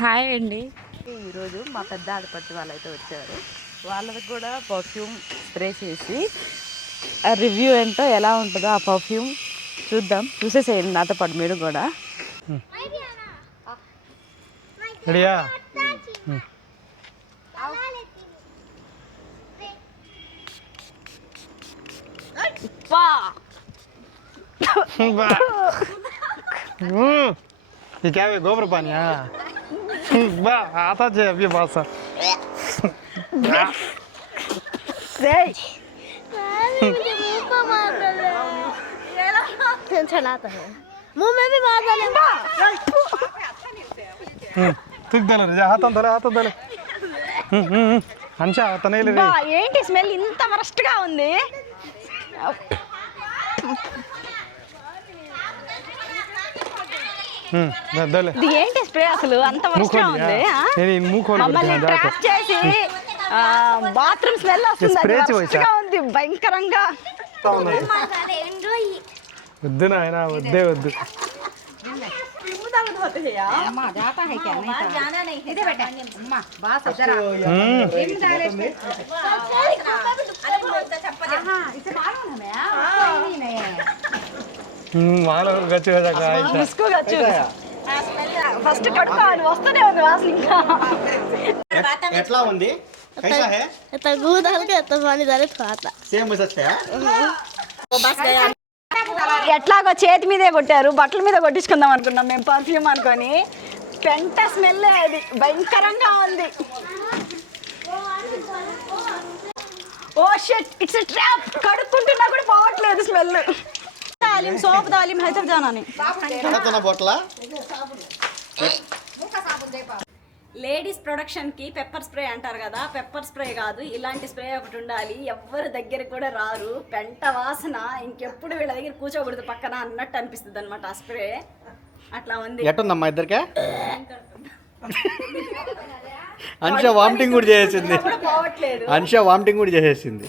Hi అండి. ఈరోజు మా పెద్ద ఆడపడుచు వాళ్ళైతే వచ్చారు. వాళ్ళకి కూడా పర్ఫ్యూమ్ స్ప్రే చేసి ఆ రివ్యూ ఏంటో ఎలా ఉంటుందో ఆ పర్ఫ్యూమ్ చూద్దాం. చూసేసేయండి నాతో పాటు మీరు కూడా. ये क्या है गोबर पानी बा आता है अभी बासा चलाता है मुंह में भी मार डालेगा तुक दले रे हाथ दले अंशा तने ले బా ఏంటి స్మెల్ ఇంత వరస్ట్ గా ఉంది. दले ఇది ఏంటి స్ప్రే అసలు అంత వరస్ట్ గా ఉంది. ये मुंह खोल మమ్మల్ని ట్రాప్ చేసి బాత్రూమ్ స్మెల్ వస్తుంది. స్ప్రే అది worst గా ఉంది భయంకరంగా. వద్దు నాయనా వద్దే వద్దు. ఫస్ట్ కట్టుకోవాలి వస్తూనే ఉంది వాసన ఇంకా. ఎట్లా ఉంది कैसा है तो दूध हल्का तो पानी डाले तो आता सेम वैसा है ఎట్లాగో చేతి మీదే కొట్టారు, బట్టల మీద కొట్టించుకుందాం అనుకున్నాం మేము పర్ఫ్యూమ్ అనుకొని. పెంట స్మెల్ అది భయంకరంగా ఉంది. Oh shit it's trap. కడుక్కుంటున్నా కూడా పోవట్లేదు స్మెల్. దాలిం సోప్ దాలిం హైదర్ జానాని ना बोतला లేడీస్ ప్రొడక్షన్కి పెప్పర్ స్ప్రే అంటారు కదా, పెప్పర్ స్ప్రే కాదు ఇలాంటి స్ప్రే ఒకటి ఉండాలి. ఎవ్వరు దగ్గరికి కూడా రారు. పెంట వాసన ఇంకెప్పుడు వీళ్ళ దగ్గర కూర్చోకూడదు పక్కన అన్నట్టు అనిపిస్తుంది అనమాట ఆ స్ప్రే. అట్లా ఉంది. ఎట్టుందమ్మా ఇద్దరికే అన్ష వామిటింగ్ కూడా చేసేసింది. పోవట్లేదు. అన్ష వామిటింగ్ కూడా చేసేసింది.